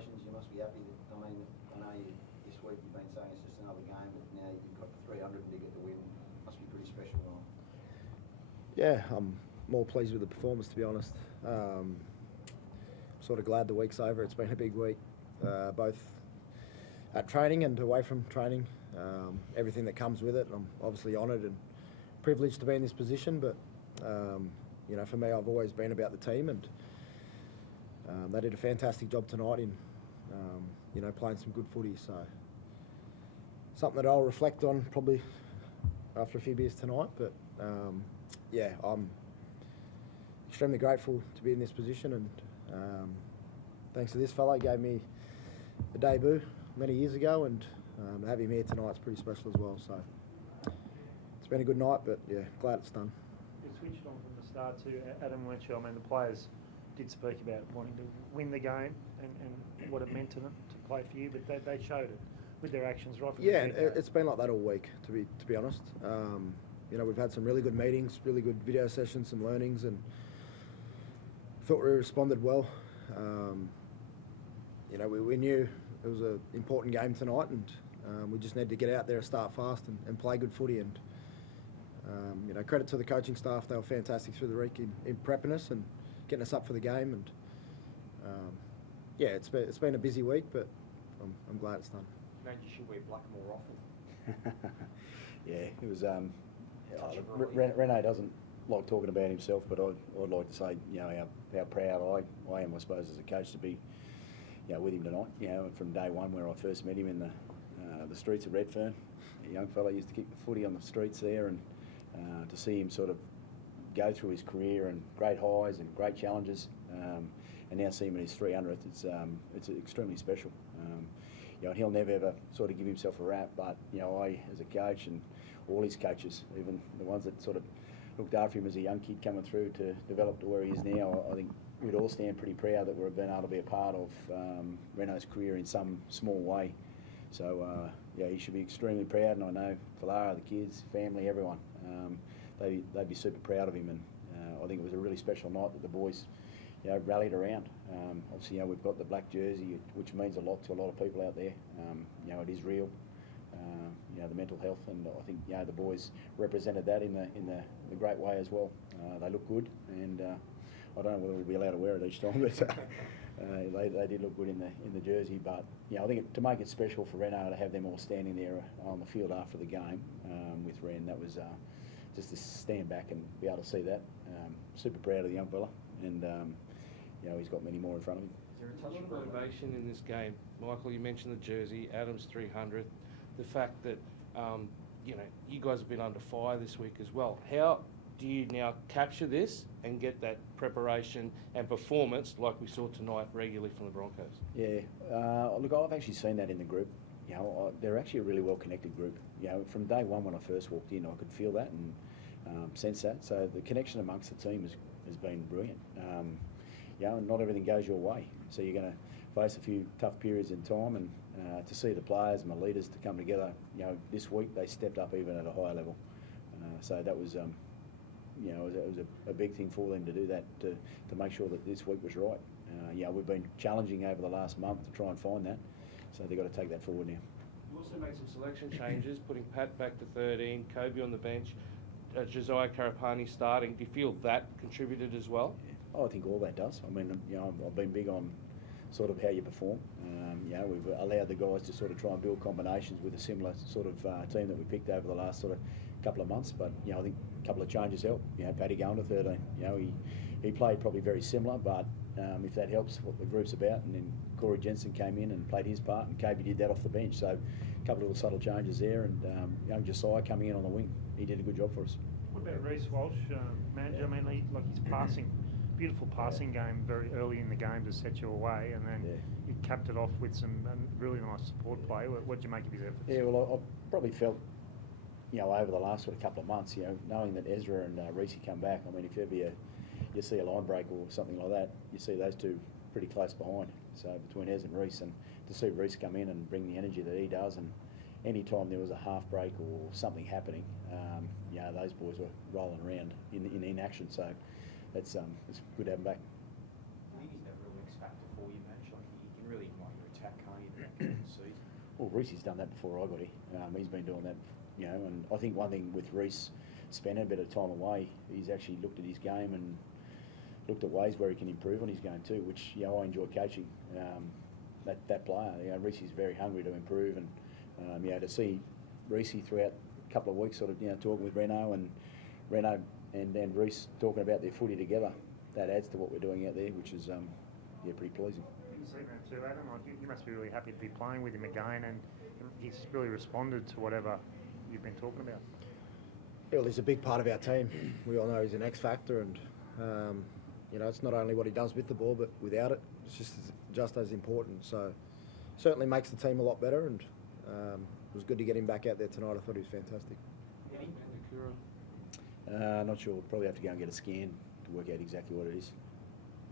congratulations. You must be happy. I mean, I know this week you've been saying it's just another game, but now you've got 300 to get the win. Must be pretty special. Yeah, I'm more pleased with the performance, to be honest. Sort of glad the week's over. It's been a big week, both at training and away from training. Everything that comes with it. I'm obviously honoured and privileged to be in this position, but you know, for me, I've always been about the team, and they did a fantastic job tonight in you know, playing some good footy. So something that I'll reflect on probably after a few beers tonight. But yeah, I'm extremely grateful to be in this position, and thanks to this fellow, he gave me a debut many years ago, and to have him here tonight's pretty special as well. So it's been a good night, but yeah, glad it's done. You switched on from the start to Adam, weren't you? I mean, the players did speak about wanting to win the game and what it meant to them to play for you, but they showed it with their actions right from the beginning. It's been like that all week, to be honest. You know, we've had some really good meetings, really good video sessions, some learnings, and thought we responded well. You know, we knew it was an important game tonight, and we just needed to get out there, start fast, and play good footy. And you know, credit to the coaching staff; they were fantastic through the week in prepping us and getting us up for the game. And yeah, it's been a busy week, but I'm glad it's done. Maybe you should wear black more often. Yeah, it was. Rene doesn't like talking about himself, but I'd like to say, you know, how proud I am, I suppose, as a coach to be, you know, with him tonight. You know, from day one where I first met him in the streets of Redfern, a young fella used to kick the footy on the streets there, and to see him sort of go through his career and great highs and great challenges, and now see him in his 300th, it's extremely special. You know, he'll never ever sort of give himself a rap, but you know, I as a coach and all his coaches, even the ones that sort of looked after him as a young kid coming through to develop to where he is now, I think we'd all stand pretty proud that we've been able to be a part of Reynolds' career in some small way. So yeah, he should be extremely proud, and I know Falara, the kids, family, everyone, they'd be super proud of him. And I think it was a really special night that the boys, you know, rallied around. Obviously, you know, we've got the black jersey, which means a lot to a lot of people out there. You know, it is real. You know, the mental health, and I think, you know, the boys represented that in the great way as well. They look good, and I don't know whether we'll be allowed to wear it each time, but they did look good in the jersey. But you know, I think to make it special for Renault to have them all standing there on the field after the game with Ren, that was just to stand back and be able to see that. Super proud of the young fella, and you know, he's got many more in front of him. Is there a A touch lot of of motivation in this game. Michael, you mentioned the jersey, Adam's 300th, the fact that you know, you guys have been under fire this week as well. How do you now capture this and get that preparation and performance like we saw tonight regularly from the Broncos? Yeah, look, I've actually seen that in the group. You know, they're actually a really well-connected group. You know, from day one when I first walked in, I could feel that and sense that. So the connection amongst the team has been brilliant. You know, and not everything goes your way. So you're going to face a few tough periods in time, and to see the players and the leaders to come together, you know, this week they stepped up even at a higher level. So that was, you know, it was a big thing for them to do that, to make sure that this week was right. You know, we've been challenging over the last month to try and find that, so they've got to take that forward now. You also made some selection changes, putting Pat back to 13, Kobe on the bench, Josiah Karapani starting. Do you feel that contributed as well? Yeah. Oh, I think all that does. I mean, you know, I've been big on sort of how you perform. You know, we've allowed the guys to sort of try and build combinations with a similar sort of team that we picked over the last sort of couple of months. But you know, I think a couple of changes help. You know, Paddy going to 13. You know, he played probably very similar, but if that helps what the group's about, and then Corey Jensen came in and played his part, and KB did that off the bench. So a couple of little subtle changes there, and young Josiah coming in on the wing, he did a good job for us. What about Reece Walsh, Madge? I mean, his passing. Beautiful passing game very early in the game to set you away, and then you capped it off with some really nice support play. What did you make of his efforts? Yeah, well, I probably felt, you know, over the last sort of couple of months, you know, knowing that Ezra and Reece come back, I mean, if ever you see a line break or something like that, you see those two pretty close behind. So between Ez and Reece, and to see Reece come in and bring the energy that he does, and any time there was a half break or something happening, you know, those boys were rolling around in action. So it's good to have him back. I think he's never a X factor for you, Madge. Like, he can really Well, Reese's done that before I got here. He's been doing that, you know, and I think one thing with Reece spending a bit of time away, he's actually looked at his game and looked at ways where he can improve on his game too, which, you know, I enjoy coaching that player. You know, Reece is very hungry to improve, and you know, to see Reece throughout a couple of weeks sort of, you know, talking with Renault and Reece talking about their footy together, that adds to what we're doing out there, which is yeah, pretty pleasing. You see that too, Adam. Like, you must be really happy to be playing with him again, and he's really responded to whatever you've been talking about. Yeah, well, he's a big part of our team. We all know he's an X factor, and you know, it's not only what he does with the ball, but without it, it's just as important. So certainly makes the team a lot better, and it was good to get him back out there tonight. I thought he was fantastic. Not sure. We'll probably have to go and get a scan to work out exactly what it is.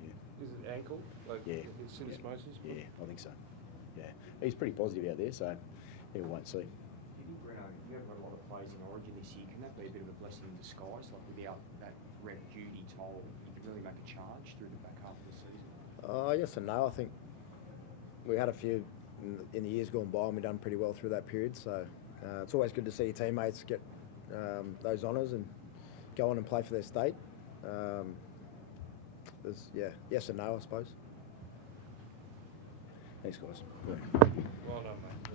Yeah. Is it ankle? Like Yeah. syndesmosis? Yeah, I think so. Yeah, he's pretty positive out there, so yeah, we won't see. You think, Breno, you haven't got a lot of players in Origin this year. Can that be a bit of a blessing in disguise? Like, without that rep duty toll, you could really make a charge through the back half of the season? Yes and no. I think we had a few in the years gone by, and we've done pretty well through that period. So it's always good to see your teammates get those honours and go on and play for their state. Yeah, yes and no, I suppose. Thanks, guys. Well done, mate.